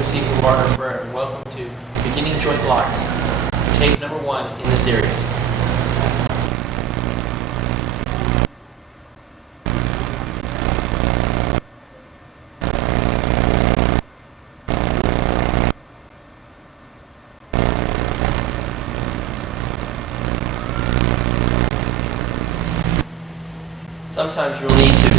name is Sifu Ferreira, and welcome to Beginning Joint Locks, tape number 1 in the series. Sometimes you'll need to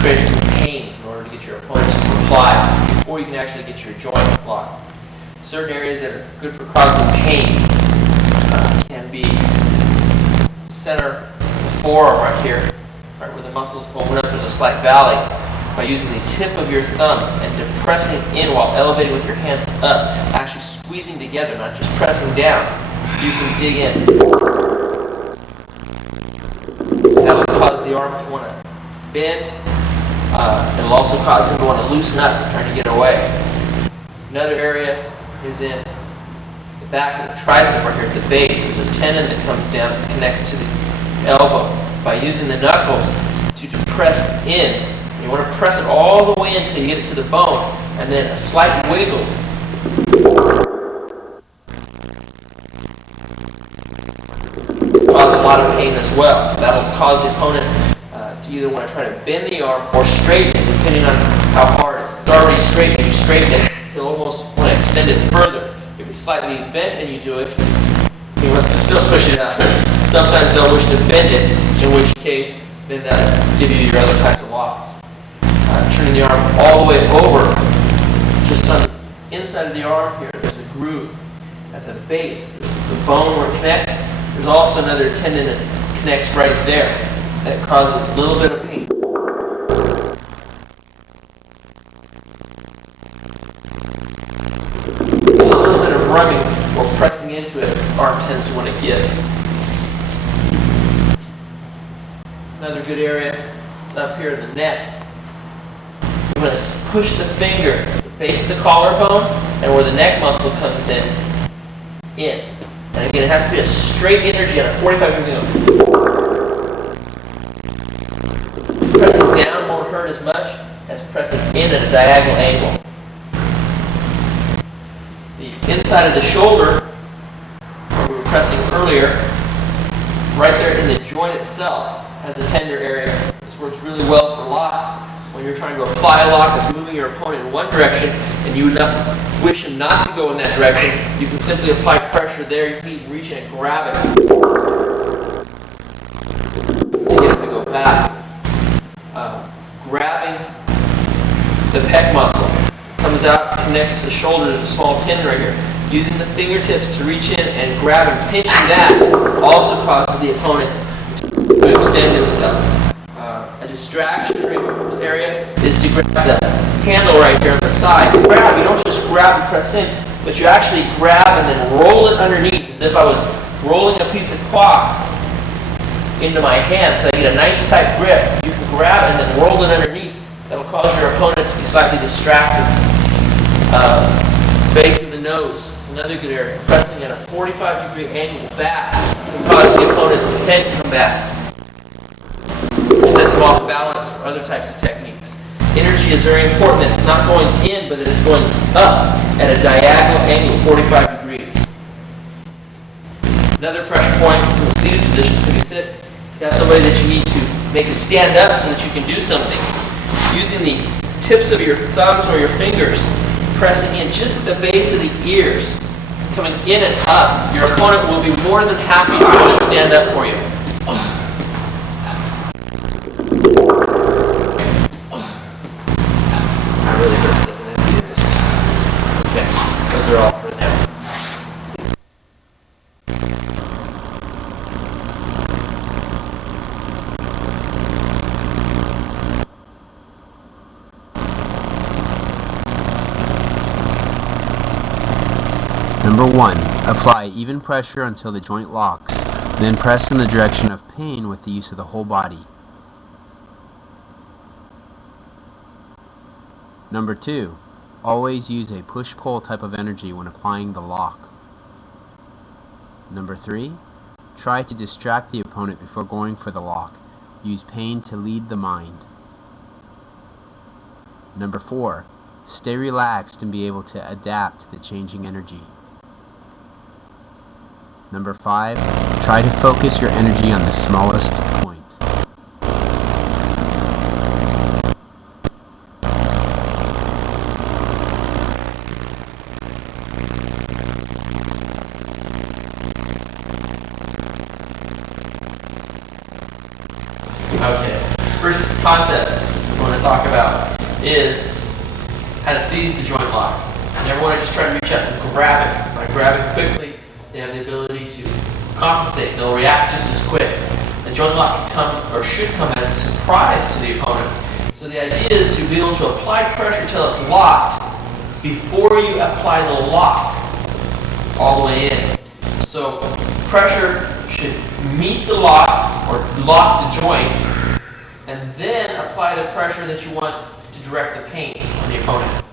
create some pain in order to get your opponent to comply before you can actually get your joint locked. Certain areas that are good for causing pain can be center of the forearm right here, right where the muscles open up. There's a slight valley. By using the tip of your thumb and depressing in while elevating with your hands up, actually squeezing together, not just pressing down, you can dig in. That will cause the arm to want to bend. It'll also cause him to want to loosen up, trying to get away. Another area is in the back of the tricep right here at the base. There's a tendon that comes down and connects to the elbow. By using the knuckles to depress in, you want to press it all the way until you get it to the bone, and then a slight wiggle. Cause a lot of pain as well. So that'll cause the opponent to either want to try to bend the arm or straighten it, depending on how hard it is. If it's already straight and you straighten it, he'll almost want to extend it further. If it's slightly bent and you do it, he wants to still push it out. Sometimes they'll wish to bend it, in which case then that'll give you your other types of locks. Turning the arm all the way over, just on the inside of the arm here, there's a groove at the base. There's the bone where it connects. There's also another tendon that connects right there that causes a little bit of pain. A little bit of rubbing or pressing into it, arm tends to want to give. Another good area is up here in the neck. You want to push the finger, the base of the collarbone, and where the neck muscle comes in. And again, it has to be a straight energy at a 45 degree angle. Pressing down won't hurt as much as pressing in at a diagonal angle. The inside of the shoulder, where we were pressing earlier, right there in the joint itself, has a tender area. This works really well for locks. When you're trying to apply a lock that's moving your opponent in one direction and you wish him not to go in that direction, you can simply apply pressure there. You can reach in and grab it to get him to go back. Grabbing the pec muscle comes out, connects to the shoulder. There's a small tendon right here. Using the fingertips to reach in and grab and pinching that also causes the opponent to extend himself. A distraction area is to grab the handle right here on the side. Grab, you don't just grab and press in, but you actually grab and then roll it underneath as if I was rolling a piece of cloth into my hand so I get a nice tight grip. You can grab and then roll it underneath. That'll cause your opponent to be slightly distracted. Base of the nose is another good area. Pressing at a 45 degree angle back can cause the opponent's head to come back. Sets them off balance for other types of techniques. Energy is very important. It's not going in, but it's going up at a diagonal angle, 45 degrees. Another pressure point from a seated position. So you sit, you have somebody that you need to make stand up so that you can do something. Using the tips of your thumbs or your fingers, pressing in just at the base of the ears, coming in and up. Your opponent will be more than happy to want to stand up for you. Really hurts, doesn't it? Do this. Okay, those are all for now. Number 1. Apply even pressure until the joint locks. Then press in the direction of pain with the use of the whole body. Number 2. Always use a push-pull type of energy when applying the lock. Number 3. Try to distract the opponent before going for the lock. Use pain to lead the mind. Number 4. Stay relaxed and be able to adapt to the changing energy. Number 5, try to focus your energy on the smallest point. Okay, first concept I want to talk about is how to seize the joint lock. You never want to just try to reach out and grab it. By grabbing quickly, they have the ability to compensate. They'll react just as quick. The joint lock can come, or should come, as a surprise to the opponent. So the idea is to be able to apply pressure until it's locked before you apply the lock all the way in. So pressure should meet the lock or lock the joint, and then apply the pressure that you want to direct the pain on the opponent.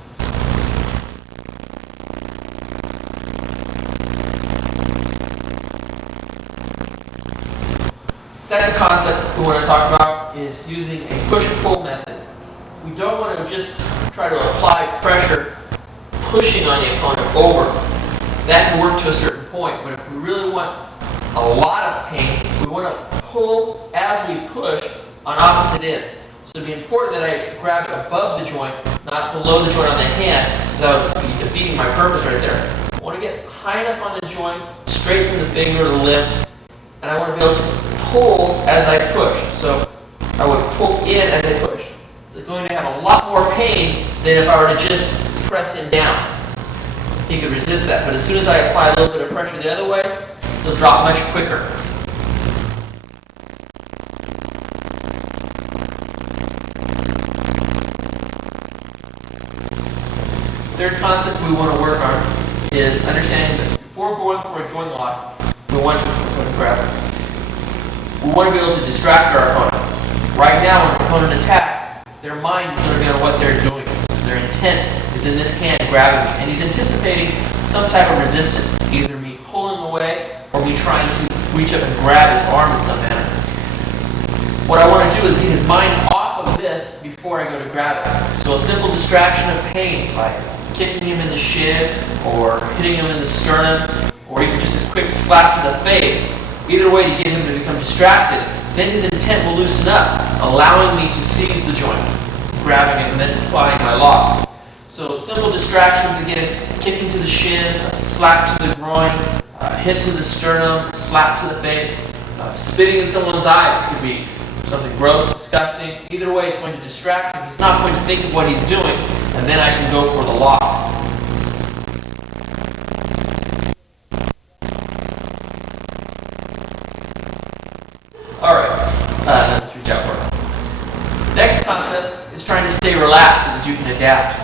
Second concept we want to talk about is using a push-pull method. We don't want to just try to apply pressure pushing on the opponent over. That can work to a certain point, but if we really want a lot of pain, we want to pull as we push on opposite ends. So it'd be important that I grab it above the joint, not below the joint on the hand, because that would be defeating my purpose right there. I want to get high enough on the joint, straighten the finger or the limb, and I want to be able to pull as I push. So I would pull in as I push. It's going to have a lot more pain than if I were to just press him down. He could resist that, but as soon as I apply a little bit of pressure the other way, he'll drop much quicker. Third concept we want to work on is understanding that before going for a joint lock, we want to grab it. We want to be able to distract our opponent. Right now, when an opponent attacks, their mind is going to be on what they're doing. Their intent is in this hand grabbing me, and he's anticipating some type of resistance, either me pulling away or me trying to reach up and grab his arm in some manner. What I want to do is get his mind off of this before I go to grab it. So a simple distraction of pain, like kicking him in the shin or hitting him in the sternum, or even just a quick slap to the face, either way to get him to become distracted, then his intent will loosen up, allowing me to seize the joint, grabbing it and then applying my lock. So simple distractions again, kicking to the shin, slap to the groin, hit to the sternum, slap to the face, spitting in someone's eyes could be something gross, disgusting. Either way, it's going to distract him. He's not going to think of what he's doing, and then I can go for the lock. Alright, let's reach out for it. Next concept is trying to stay relaxed so that you can adapt.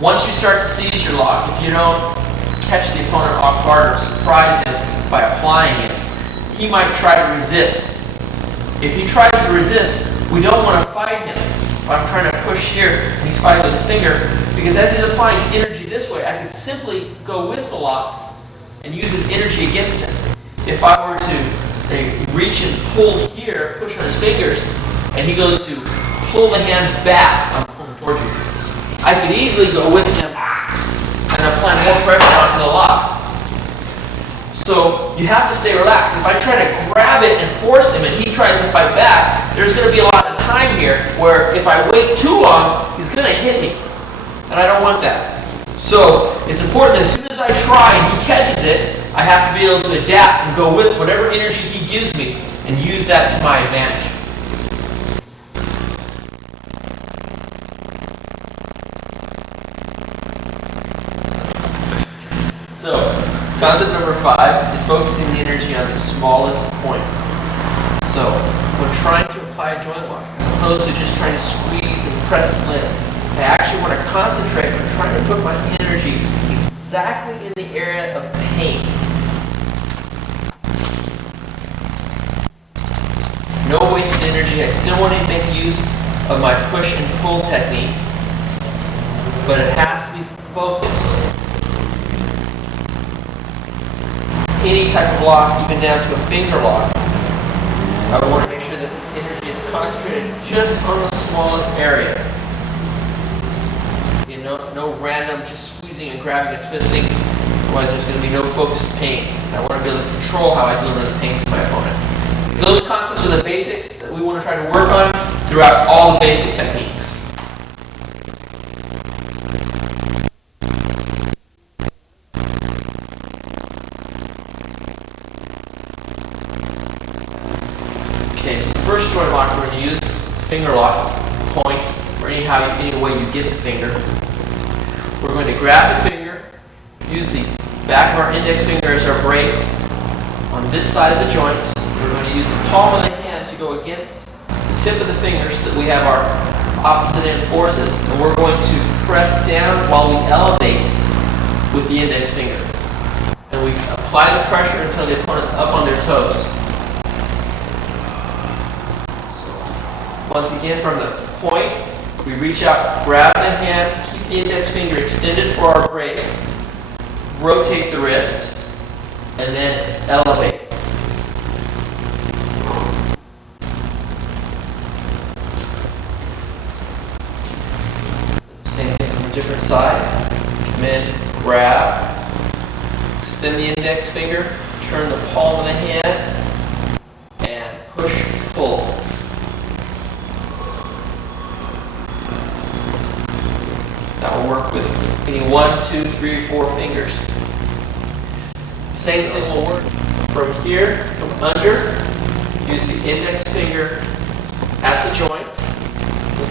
Once you start to seize your lock, if you don't catch the opponent off guard or surprise him by applying it, he might try to resist. If he tries to resist, we don't want to fight him. If I'm trying to push here and he's fighting with his finger, because as he's applying energy this way, I can simply go with the lock and use his energy against him. If I were to, say, reach and pull here, push on his fingers, and he goes to pull the hands back, I'm pulling towards you, I could easily go with him and apply more pressure onto the lock. So you have to stay relaxed. If I try to grab it and force him and he tries to fight back, there's going to be a lot of time here where if I wait too long, he's going to hit me. And I don't want that. So it's important that as soon as I try and he catches it, I have to be able to adapt and go with whatever energy he gives me and use that to my advantage. So, concept number 5 is focusing the energy on the smallest point. So, when trying to apply a joint lock, as opposed to just trying to squeeze and press the limb, I actually want to concentrate on trying to put my energy exactly in the area of pain. No wasted energy. I still want to make use of my push and pull technique, but it has to be focused. Any type of lock, even down to a finger lock, I want to make sure that the energy is concentrated just on the smallest area. In no no random just squeezing and grabbing and twisting. Otherwise, there's going to be no focused pain. I want to be able to control how I deliver the pain to my opponent. Those concepts are the basics that we want to try to work on throughout all the basic techniques. Okay, so the first joint lock we're going to use, finger lock, point, or any way you get the finger. We're going to grab the finger, use the back of our index finger as our brace on this side of the joint. We're going to use the palm of the hand to go against the tip of the finger so that we have our opposite end forces. And we're going to press down while we elevate with the index finger. And we apply the pressure until the opponent's up on their toes. Once again, from the point, we reach out, grab the hand, keep the index finger extended for our brace, rotate the wrist, and then elevate. Same thing from a different side. Come in, grab, extend the index finger, turn the palm of the hand, and push, pull. That will work with any 1, 2, 3, or 4 fingers. Same thing will work from here, come under, use the index finger at the joint. The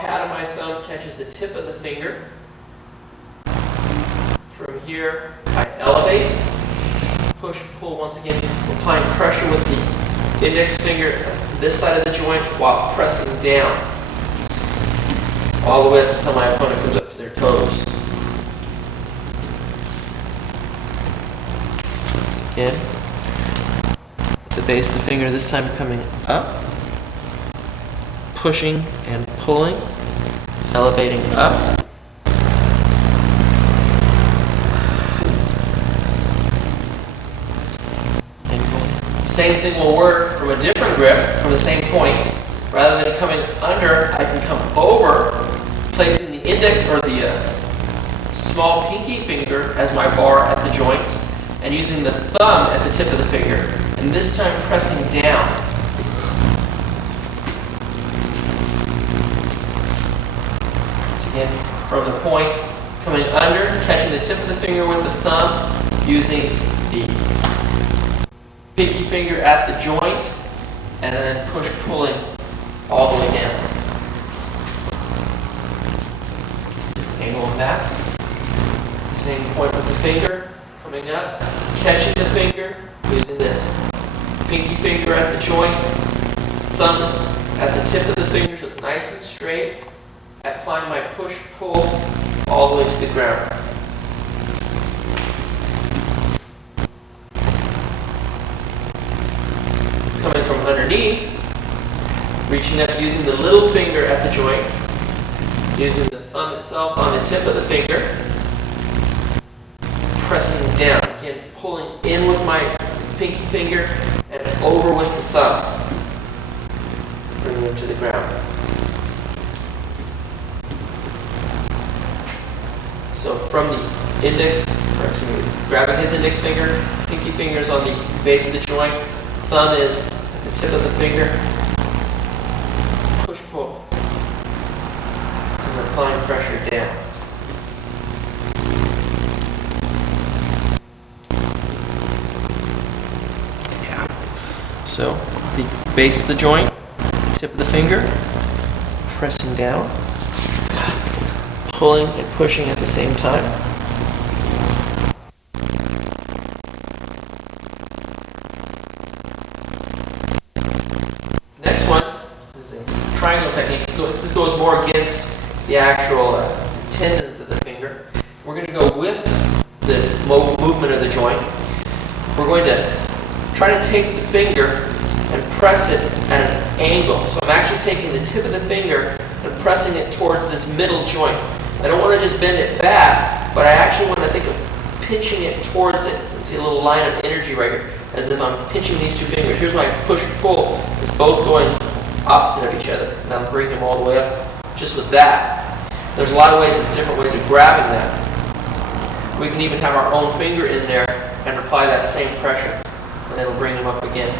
pad of my thumb catches the tip of the finger. From here, I elevate, push, pull once again, applying pressure with the index finger at this side of the joint while pressing down. All the way up until my opponent comes up to their toes. Once again, the base of the finger this time coming up, pushing and pulling, elevating up. And pulling. Same thing will work from a different grip, from the same point. Rather than coming under, I can come over, placing the index or the small pinky finger as my bar at the joint, and using the thumb at the tip of the finger, and this time pressing down. Once again, from the point, coming under, catching the tip of the finger with the thumb, using the pinky finger at the joint, and then push, pulling all the way down. Angle of that. Same point with the finger, coming up, catching the finger, using the pinky finger at the joint, thumb at the tip of the finger so it's nice and straight, applying my push-pull all the way to the ground. Coming from underneath, reaching up using the little finger at the joint, using the thumb itself on the tip of the finger, pressing down, again pulling in with my pinky finger and over with the thumb, bringing him to the ground. So from the index, grabbing his index finger, pinky finger's on the base of the joint, thumb is at the tip of the finger, push, pull, and applying pressure down. So the base of the joint, tip of the finger, pressing down, pulling and pushing at the same time. Next one is a triangle technique. This goes more against the actual tendons of the finger. We're going to go with the movement of the joint. We're going to try to take the finger and press it at an angle. So I'm actually taking the tip of the finger and pressing it towards this middle joint. I don't want to just bend it back, but I actually want to think of pinching it towards it. You can see a little line of energy right here, as if I'm pinching these two fingers. Here's my push-pull. It's both going opposite of each other. And I'm bringing them all the way up just with that. There's a lot of different ways of grabbing that. We can even have our own finger in there and apply that same pressure, and it'll bring them up again.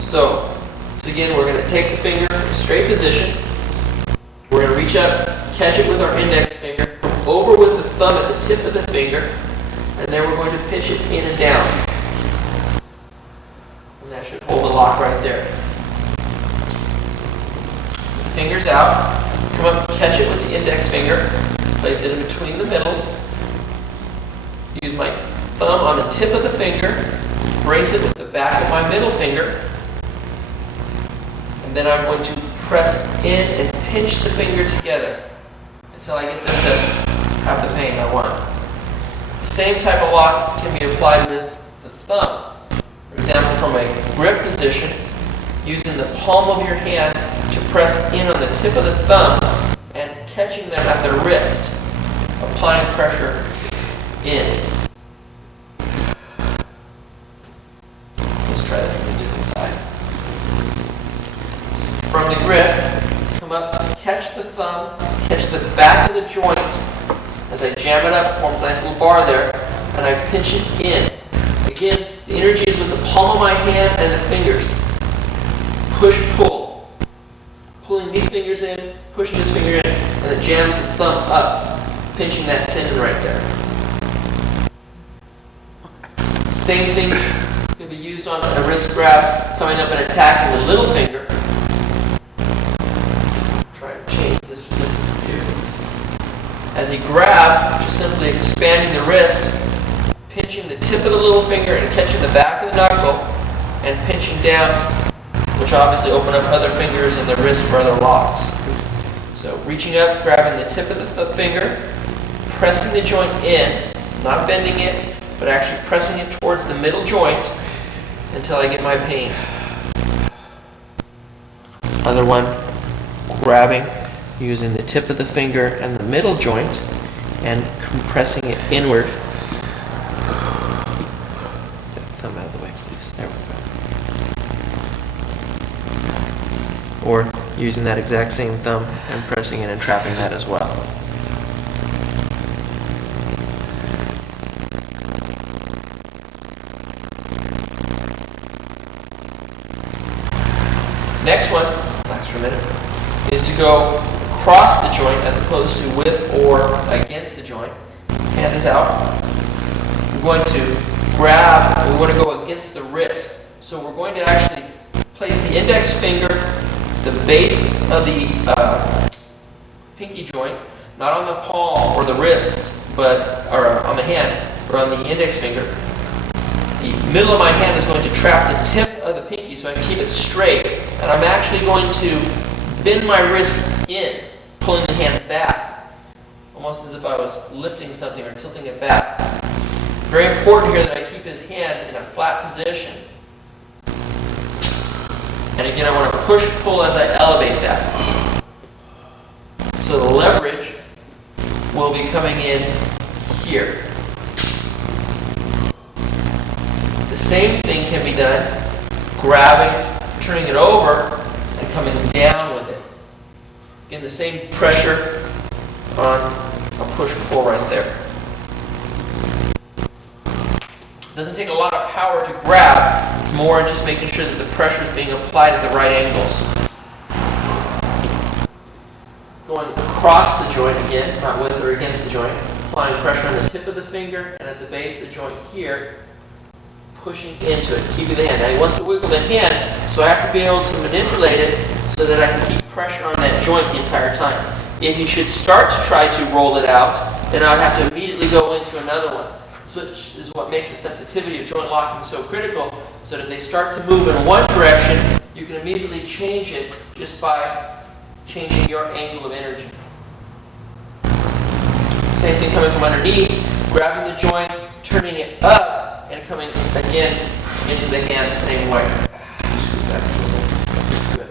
So again, we're going to take the finger in a straight position. We're going to reach up, catch it with our index finger, over with the thumb at the tip of the finger, and then we're going to pinch it in and down. And that should hold the lock right there. Fingers out, come up, catch it with the index finger, place it in between the middle, use my thumb on the tip of the finger, brace it with the back of my middle finger, and then I'm going to press in and pinch the finger together until I get them to have the pain I want. The same type of lock can be applied with the thumb. For example, from a grip position, using the palm of your hand to press in on the tip of the thumb and catching them at the wrist, applying pressure in. Let's try that from a different side. From the grip, come up, catch the thumb, catch the back of the joint as I jam it up, form a nice little bar there, and I pinch it in. Again, the energy is with the palm of my hand and the fingers. Push, pull. Pulling these fingers in, pushing this finger in, and it jams the thumb up, pinching that tendon right there. Same thing can be used on a wrist grab, coming up and attacking the little finger. Try to change this view. As you grab, just simply expanding the wrist, pinching the tip of the little finger and catching the back of the knuckle, and pinching down, which obviously open up other fingers in the wrist for other locks. So reaching up, grabbing the tip of the finger, pressing the joint in, not bending it, but actually pressing it towards the middle joint until I get my pain. Other one, grabbing, using the tip of the finger and the middle joint and compressing it inward. Get the thumb out of the way, please. There we go. Or using that exact same thumb and pressing it and trapping that as well. Next one, relax for a minute, is to go across the joint as opposed to with or against the joint. Hand is out. We're going to grab, we want to go against the wrist. So we're going to actually place the index finger, the base of the pinky joint, not on the palm or the wrist, or on the hand, or on the index finger. The middle of my hand is going to trap the tip of the pinky so I can keep it straight. And I'm actually going to bend my wrist in, pulling the hand back, almost as if I was lifting something or tilting it back. Very important here that I keep his hand in a flat position. And again, I want to push-pull as I elevate that. So the leverage will be coming in here. The same thing can be done, grabbing, turning it over, and coming down with it. Again, the same pressure on a push-pull right there. It doesn't take a lot of power to grab. It's more just making sure that the pressure is being applied at the right angles. Going across the joint again, not with or against the joint. Applying pressure on the tip of the finger and at the base of the joint here. Pushing into it, keeping the hand. Now he wants to wiggle the hand, so I have to be able to manipulate it so that I can keep pressure on that joint the entire time. If he should start to try to roll it out, then I would have to immediately go into another one. Which is what makes the sensitivity of joint locking so critical, so that if they start to move in one direction, you can immediately change it just by changing your angle of energy. Same thing coming from underneath, grabbing the joint, turning it up, and coming again into the hand the same way. Good.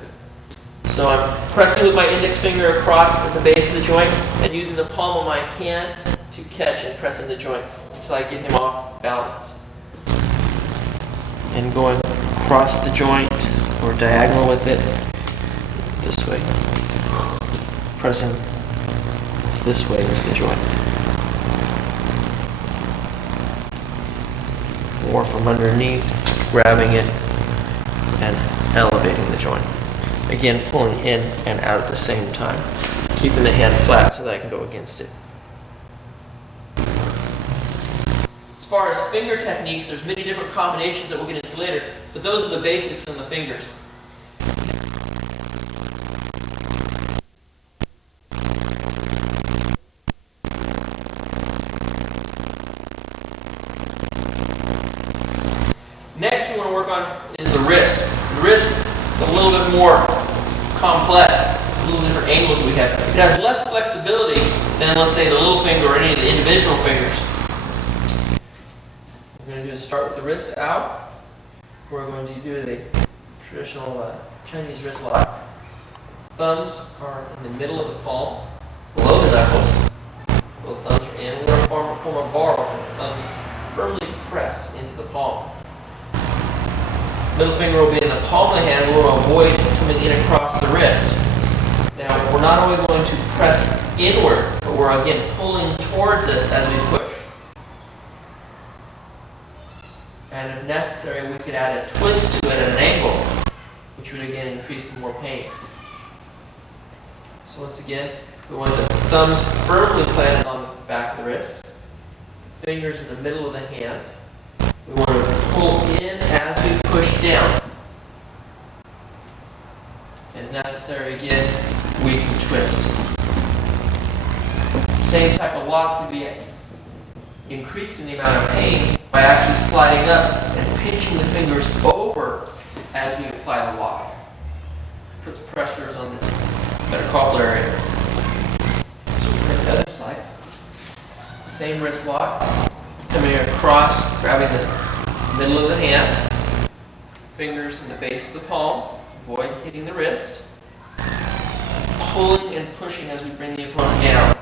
So I'm pressing with my index finger across at the base of the joint and using the palm of my hand to catch and press in the joint until I get him off balance. And going across the joint or diagonal with it this way. pressing this way into the joint. Or from underneath, grabbing it and elevating the joint. Again, pulling in and out at the same time, keeping the hand flat so that I can go against it. As far as finger techniques, there's many different combinations that we'll get into later, but those are the basics on the fingers. Next we want to work on is the wrist. The wrist is a little bit more complex, a little different angles we have. It has less flexibility than, let's say, the little finger or any of the individual fingers. What we're going to do is start with the wrist out. We're going to do the traditional Chinese wrist lock. Thumbs are in the middle of the palm, below the knuckles. Both thumbs are in. We're going to form a bar with the thumbs firmly pressed into the palm. Middle finger will be in the palm of the hand. We'll avoid coming in across the wrist. Now, we're not only going to press inward, but we're again pulling towards us as we push. And if necessary, we could add a twist to it at an angle, which would again increase some more pain. So once again, we want the thumbs firmly planted on the back of the wrist, fingers in the middle of the hand. We want to pull in as we push down. If necessary, again, we can twist. Same type of lock can be increased in the amount of pain by actually sliding up and pinching the fingers over as we apply the lock. Puts pressures on this metacarpal area. So we're going to the other side. Same wrist lock. Coming across, grabbing the middle of the hand, fingers in the base of the palm, avoid hitting the wrist, pulling and pushing as we bring the opponent down.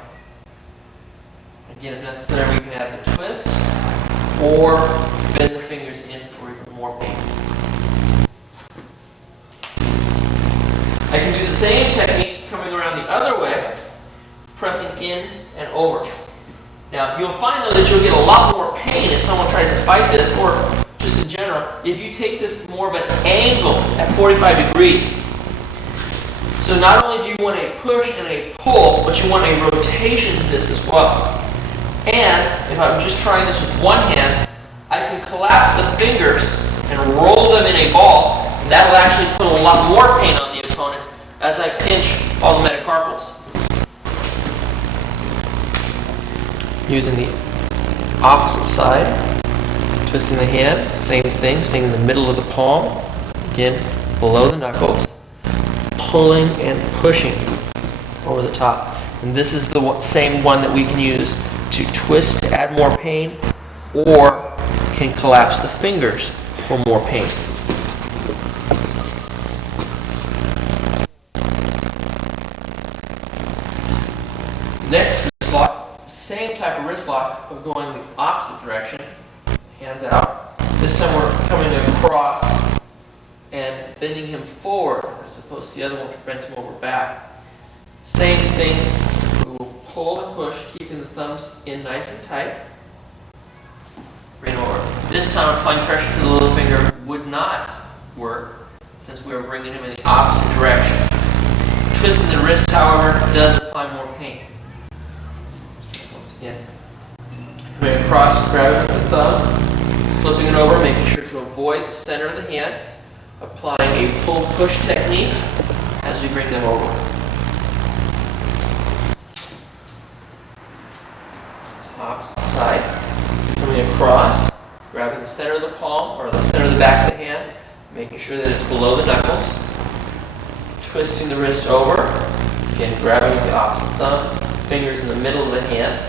Again, if necessary, we can add the twist or bend the fingers in for even more pain. I can do the same technique coming around the other way, pressing in and over. Now, you'll find though that you'll get a lot more pain if someone tries to fight this, or just in general, if you take this more of an angle at 45 degrees. So not only do you want a push and a pull, but you want a rotation to this as well. And if I'm just trying this with one hand, I can collapse the fingers and roll them in a ball, and that will actually put a lot more pain on the opponent as I pinch all the metacarpals. Using the opposite side, twisting the hand, same thing, staying in the middle of the palm, again below the knuckles, pulling and pushing over the top. And this is the same one that we can use to twist to add more pain, or can collapse the fingers for more pain. Next wrist lock, it's the same type of wrist lock, but going the opposite direction. Hands out. This time we're coming across and bending him forward, as opposed to the other one which bent him over back. Same thing, we will pull and push, keeping the thumbs in nice and tight. Bring over. This time applying pressure to the little finger would not work, since we are bringing him in the opposite direction. Twisting the wrist, however, does apply more pain. Once again, coming across, grabbing with the thumb, flipping it over, making sure to avoid the center of the hand, applying a pull-push technique as we bring them over. Opposite side, coming across, grabbing the center of the palm or the center of the back of the hand, making sure that it's below the knuckles, twisting the wrist over, again grabbing with the opposite thumb, fingers in the middle of the hand,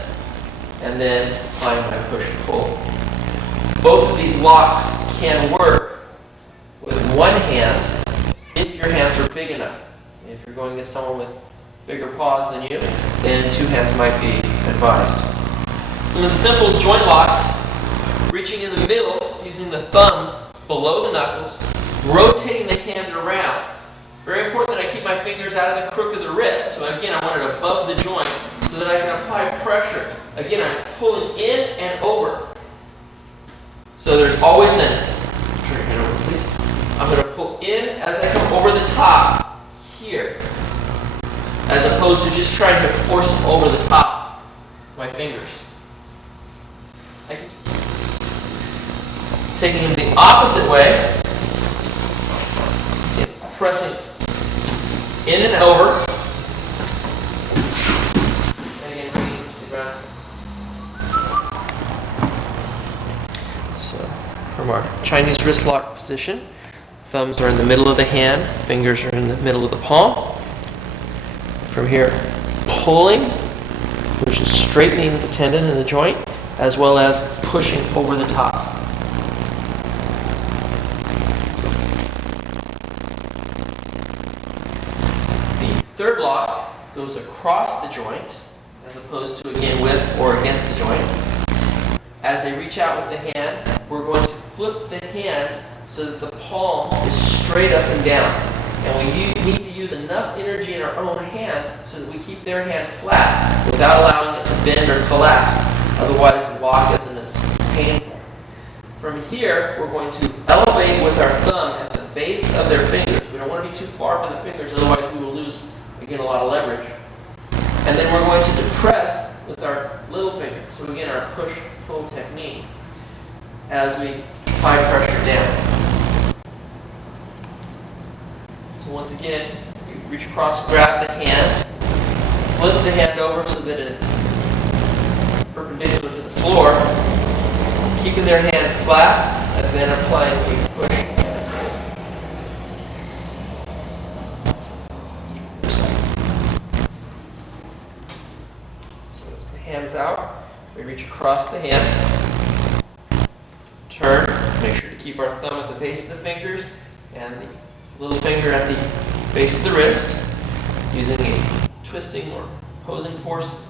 and then applying my push-pull. Both of these locks can work with one hand if your hands are big enough. If you're going against someone with bigger paws than you, then two hands might be advised. Some of the simple joint locks, reaching in the middle, using the thumbs below the knuckles, rotating the hand around. Very important that I keep my fingers fingers out of the crook of the wrist. So again, I want it above the joint so that I can apply pressure. Again, I'm pulling in and over. So there's always an, turn your hand over please. I'm going to pull in as I come over the top here, as opposed to just trying to force them over the top with my fingers. Taking them the opposite way, pressing in and over, and again bringing it to the ground. So, from our Chinese wrist lock position, thumbs are in the middle of the hand, fingers are in the middle of the palm. From here, pulling, which is straightening the tendon in the joint, as well as pushing over the top. Third lock goes across the joint, as opposed to again with or against the joint. As they reach out with the hand, we're going to flip the hand so that the palm is straight up and down. And we need to use enough energy in our own hand so that we keep their hand flat without allowing it to bend or collapse. Otherwise, the lock isn't as painful. From here, we're going to elevate with our thumb at the base of their fingers. We don't want to be too far from the fingers, otherwise we will lose, again, a lot of leverage. And then we're going to depress with our little finger. So again, our push-pull technique as we apply pressure down. So once again, you reach across, grab the hand, flip the hand over so that it's perpendicular to the floor, keeping their hand flat, and then applying a push. So the hands out, we reach across the hand, turn, make sure to keep our thumb at the base of the fingers, and the little finger at the base of the wrist, using a twisting or opposing force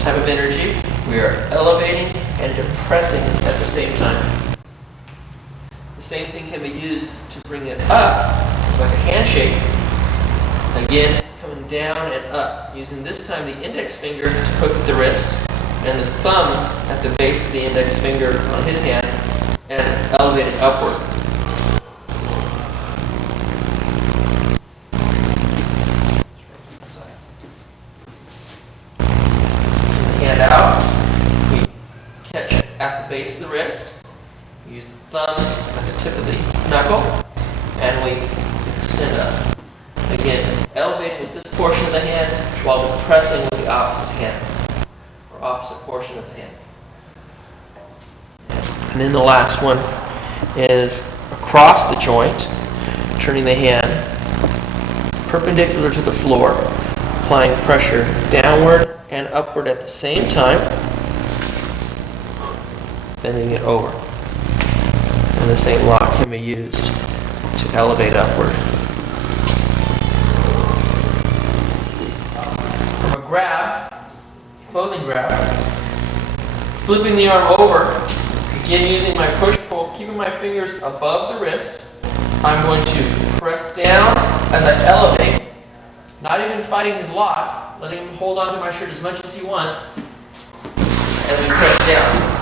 type of energy. We are elevating and depressing at the same time. The same thing can be used to bring it up. It's like a handshake. Again, coming down and up, using this time the index finger to hook at the wrist, and the thumb at the base of the index finger on his hand, and elevate it upward. Hand out, we catch at the base of the wrist, we use the thumb at the tip of the knuckle, and we extend up. Again, elevating with this portion of the hand while depressing with the opposite hand, or opposite portion of the hand. And then the last one is across the joint, turning the hand perpendicular to the floor, applying pressure downward and upward at the same time, bending it over. And the same lock can be used to elevate upward. From a grab, clothing grab, flipping the arm over, again using my push-pull, keeping my fingers above the wrist, I'm going to press down as I elevate, not even fighting his lock, letting him hold on to my shirt as much as he wants as we press down.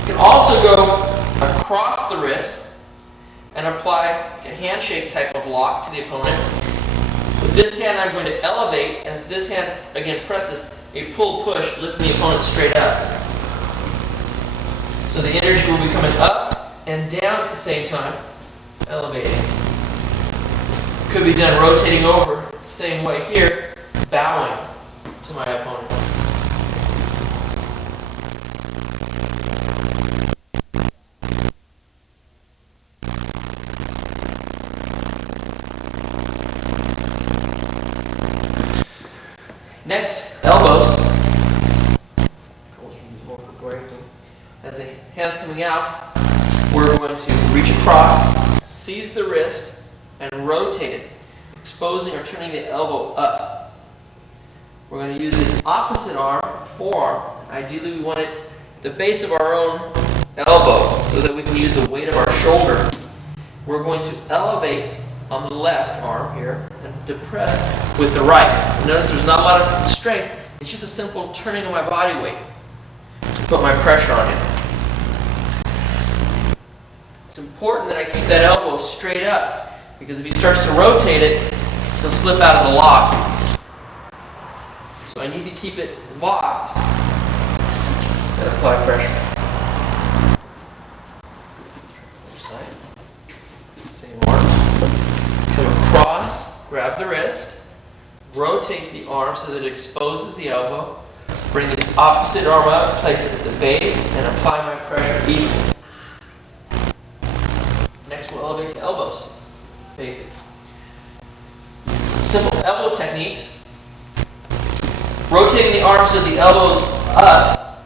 You can also go across the wrist and apply a handshake type of lock to the opponent. With this hand, I'm going to elevate as this hand again presses a pull-push, lifting the opponent straight up. So the energy will be coming up and down at the same time, elevating. Could be done rotating over the same way here, bowing to my opponent. Next, elbows. As the hand's coming out, we're going to reach across, seize the wrist, and rotate it, exposing or turning the elbow up. We're going to use the opposite arm, forearm. Ideally, we want it at the base of our own elbow so that we can use the weight of our shoulder. We're going to elevate on the left arm here and depress with the right. Notice there's not a lot of strength. It's just a simple turning of my body weight to put my pressure on him. It's important that I keep that elbow straight up, because if he starts to rotate it, he'll slip out of the lock. So I need to keep it locked and apply pressure. Same arm. Come across, grab the wrist, rotate the arm so that it exposes the elbow, bring the opposite arm up, place it at the base, and apply my pressure evenly. Next, we'll elevate to elbows. Basics. Simple elbow techniques. Rotating the arm so the elbow is up,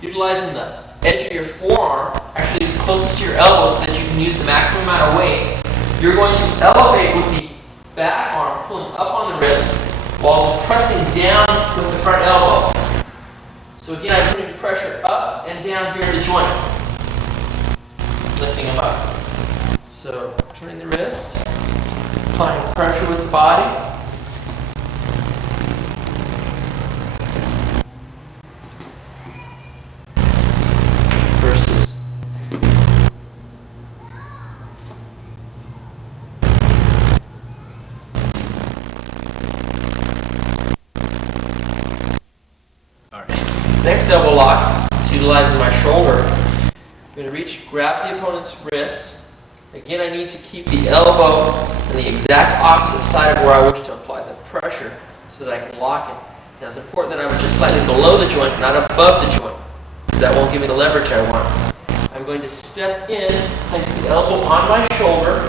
utilizing the edge of your forearm, actually closest to your elbow so that you can use the maximum amount of weight. You're going to elevate with the back arm, pulling up on the wrist, while pressing down with the front elbow. So again, I'm putting pressure up and down here in the joint, lifting him up. So turning the wrist, applying pressure with the body. Versus. Next elbow lock is utilizing my shoulder. I'm going to reach, grab the opponent's wrist. Again, I need to keep the elbow on the exact opposite side of where I wish to apply the pressure so that I can lock it. Now it's important that I'm just slightly below the joint, not above the joint, because that won't give me the leverage I want. I'm going to step in, place the elbow on my shoulder,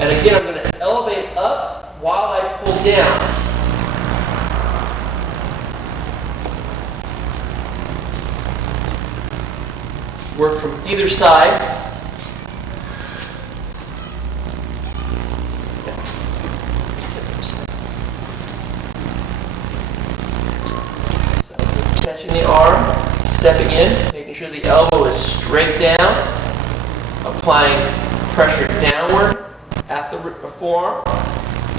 and again I'm going to elevate up while I pull down. Work from either side. So catching the arm, stepping in, making sure the elbow is straight down, applying pressure downward at the forearm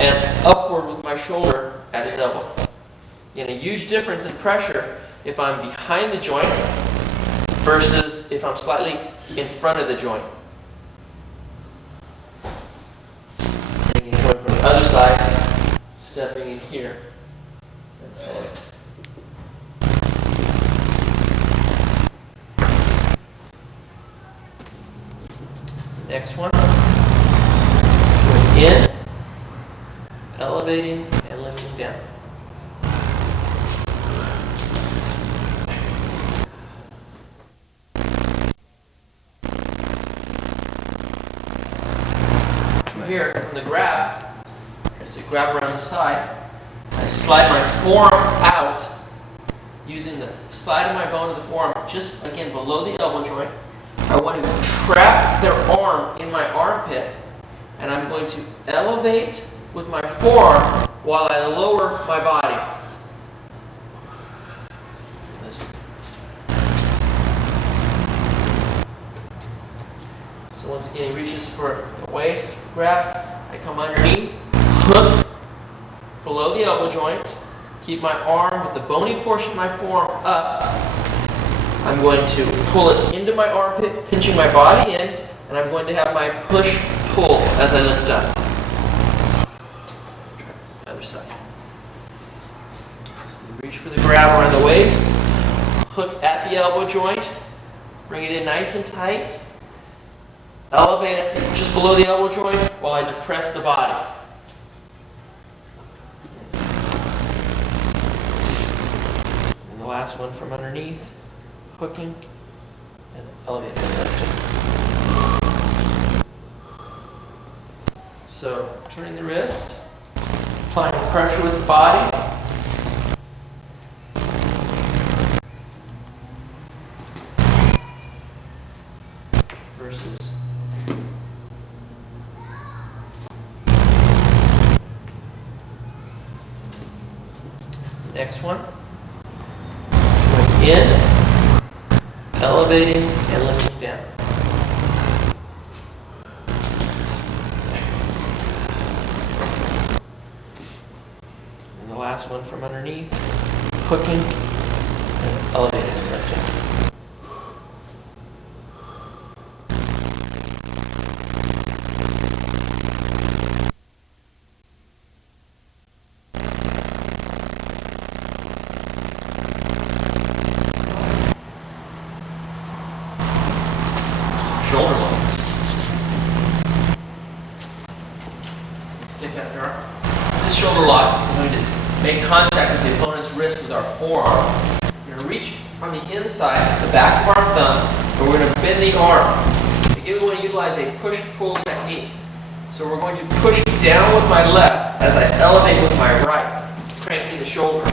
and upward with my shoulder at his elbow. Again, a huge difference in pressure if I'm behind the joint versus if I'm slightly in front of the joint. And again, going from the other side, stepping in here. Next one. Going in, elevating, and lifting down. Here from the grab, just to grab around the side, I slide my forearm out using the side of my bone of the forearm just again below the elbow joint. I want to trap their arm in my armpit, and I'm going to elevate with my forearm while I lower my body. So once again, he reaches for the waist, grab, I come underneath, hook below the elbow joint, keep my arm with the bony portion of my forearm up. I'm going to pull it into my armpit, pinching my body in, and I'm going to have my push-pull as I lift up. Other side. So reach for the grab around the waist, hook at the elbow joint, bring it in nice and tight. Elevate it just below the elbow joint while I depress the body. And the last one from underneath, hooking and elevating and lifting. So turning the wrist, applying pressure with the body. Versus. Next one. Going in, elevating, and lifting down. last one from underneath, hooking, and elevating and press down. Shoulder locks. Stick out your arm. This shoulder lock, we're going to make contact with the opponent's wrist with our forearm. We're going to reach on the inside, the back of our thumb, and we're going to bend the arm. Again, we want to utilize a push-pull technique. So we're going to push down with my left as I elevate with my right, cranking the shoulder.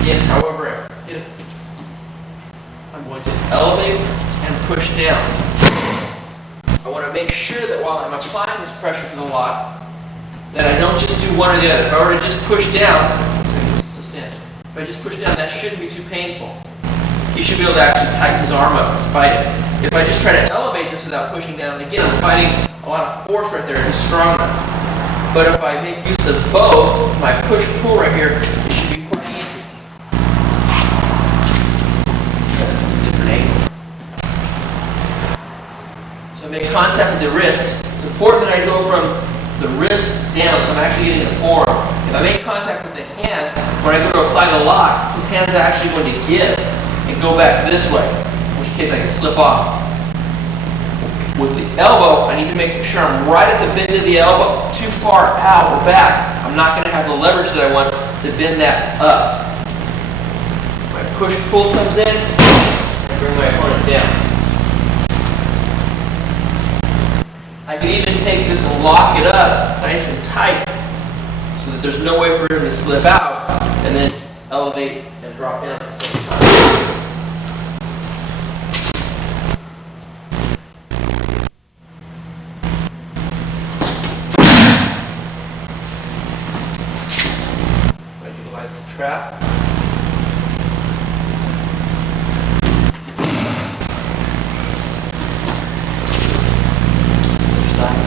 Again, however I hit it, I'm going to elevate and push down. I want to make sure that while I'm applying this pressure to the lock, that I don't just do one or the other. If I were to just push down, if I just push down, that shouldn't be too painful. He should be able to actually tighten his arm up and fight it. If I just try to elevate this without pushing down, again, I'm fighting a lot of force right there and it's strong enough. But if I make use of both, my push-pull right here, it should be quite easy. Different angle. So I make contact with the wrist. It's important that I go from the wrist down, so I'm actually getting the forearm. If I make contact with the hand, when I go to apply the lock, his hand's actually going to give and go back this way, in which case I can slip off. With the elbow, I need to make sure I'm right at the bend of the elbow. Too far out or back, I'm not going to have the leverage that I want to bend that up. My push-pull comes in, and bring my opponent down. I can even take this and lock it up nice and tight so that there's no way for him to slip out, and then elevate and drop down at the same time. I utilize the trap. Other side.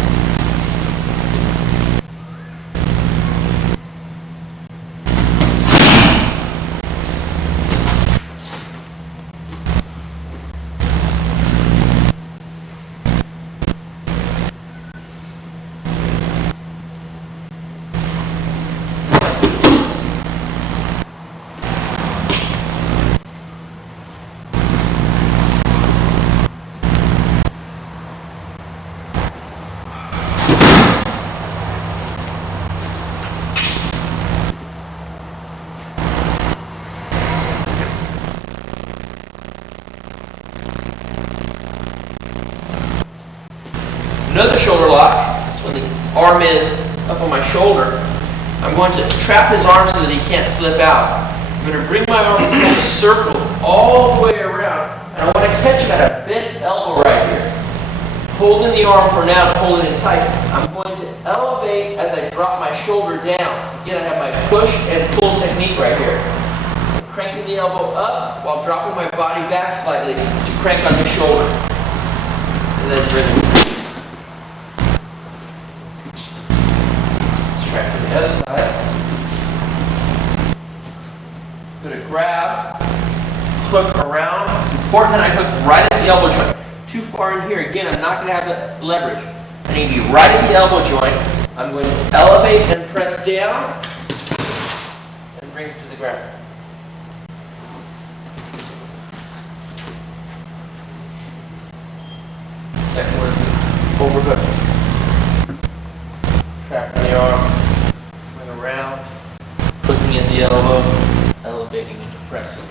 Another shoulder lock is when the arm is up on my shoulder. I'm going to trap his arm so that he can't slip out. I'm going to bring my arm full circle all the way around, and I want to catch him at a bent elbow right here. Holding the arm for now to hold it in tight. I'm going to elevate as I drop my shoulder down. Again, I have my push and pull technique right here. I'm cranking the elbow up while dropping my body back slightly to crank on the shoulder. And then bring it. Try from the other side. I'm going to grab, hook around. It's important that I hook right at the elbow joint. Too far in here, again, I'm not going to have the leverage. I need to be right at the elbow joint. I'm going to elevate and press down and bring it to the ground. Second one is overhook. Trap on the arm, going around, hooking at the elbow, elevating and pressing.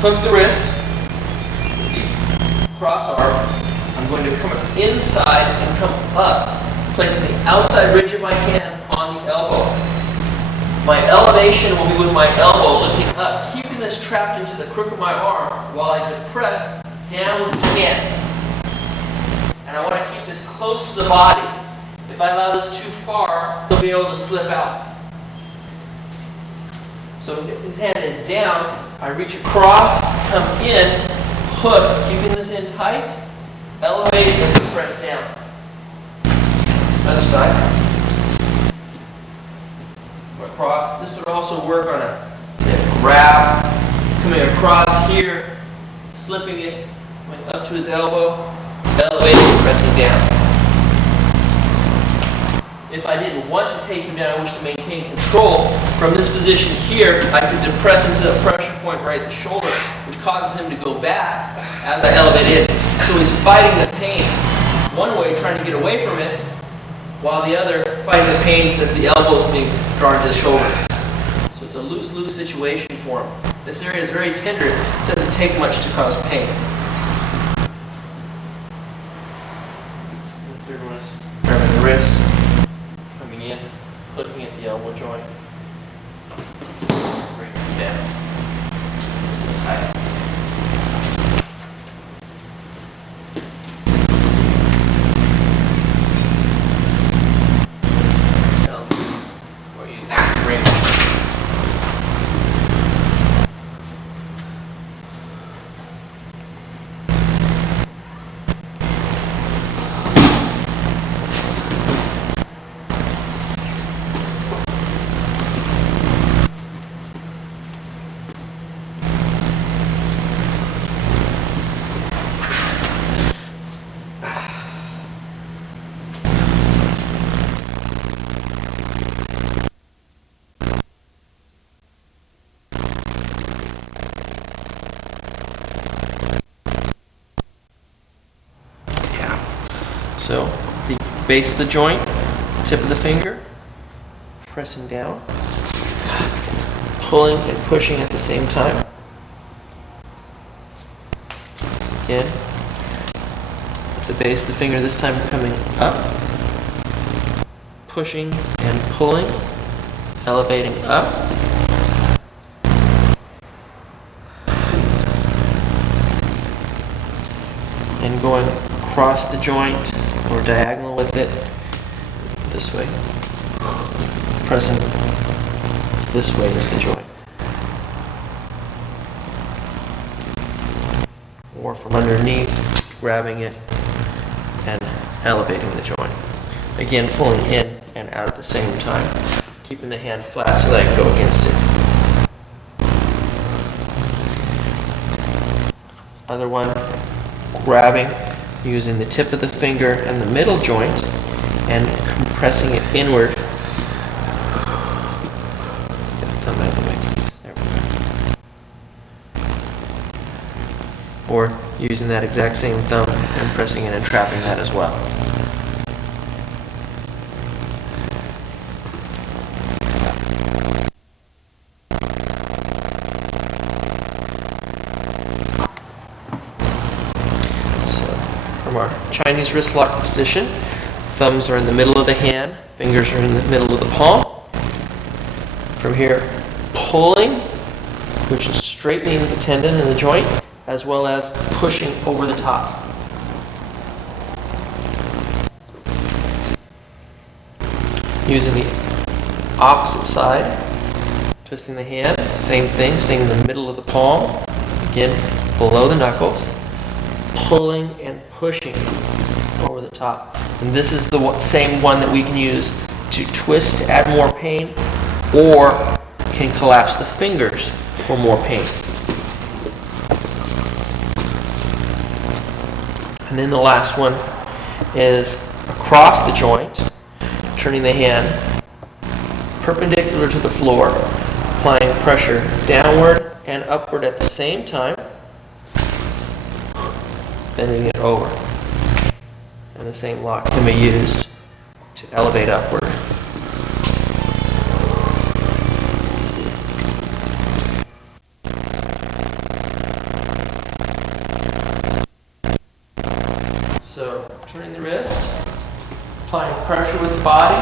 hook the wrist, cross arm. I'm going to come inside and come up, placing the outside ridge of my hand on the elbow. My elevation will be with my elbow lifting up, keeping this trapped into the crook of my arm while I depress down with the hand. And I want to keep this close to the body. If I allow this too far, he'll be able to slip out. So his hand is down, I reach across, come in, hook, keeping this in tight, elevate and press down. Other side. Across. This would also work on a grab, coming across here, slipping it, coming up to his elbow, elevating and pressing down. If I didn't want to take him down, I wish to maintain control, from this position here, I could depress him to the pressure point right at the shoulder, which causes him to go back as I elevate in. So he's fighting the pain. One way, trying to get away from it, while the other fighting the pain that the elbow is being drawn to his shoulder. So it's a lose-lose situation for him. This area is very tender. It doesn't take much to cause pain. The third one is grabbing the wrist, coming in, hooking at the elbow joint, bringing it down. This is tight. So the base of the joint, tip of the finger, pressing down, pulling and pushing at the same time. Again, the base of the finger this time coming up, pushing and pulling, elevating up. And going across the joint or diagonal with it this way, pressing this way with the joint, or from underneath, grabbing it and elevating the joint. Again, pulling in and out at the same time, keeping the hand flat so that I can go against it. Other one, grabbing, using the tip of the finger and the middle joint and compressing it inward. There we go. Or using that exact same thumb and pressing it and trapping that as well. From our Chinese wrist lock position, thumbs are in the middle of the hand, fingers are in the middle of the palm. From here, pulling, which is straightening the tendon in the joint, as well as pushing over the top. Using the opposite side, twisting the hand, same thing, staying in the middle of the palm, again, below the knuckles, pulling and pushing over the top. And this is the same one that we can use to twist to add more pain, or can collapse the fingers for more pain. And then the last one is across the joint, turning the hand perpendicular to the floor, applying pressure downward and upward at the same time, bending it over. And the same lock can be used to elevate upward. pressure with the body.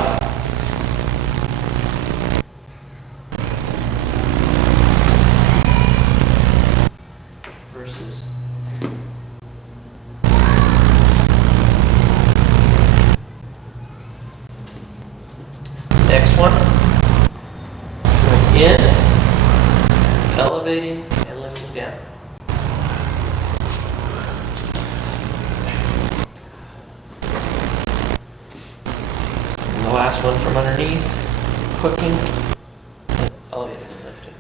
Versus next one. Going in, elevating, and lifting down. And the last one from underneath, hooking, and elevating and lifting.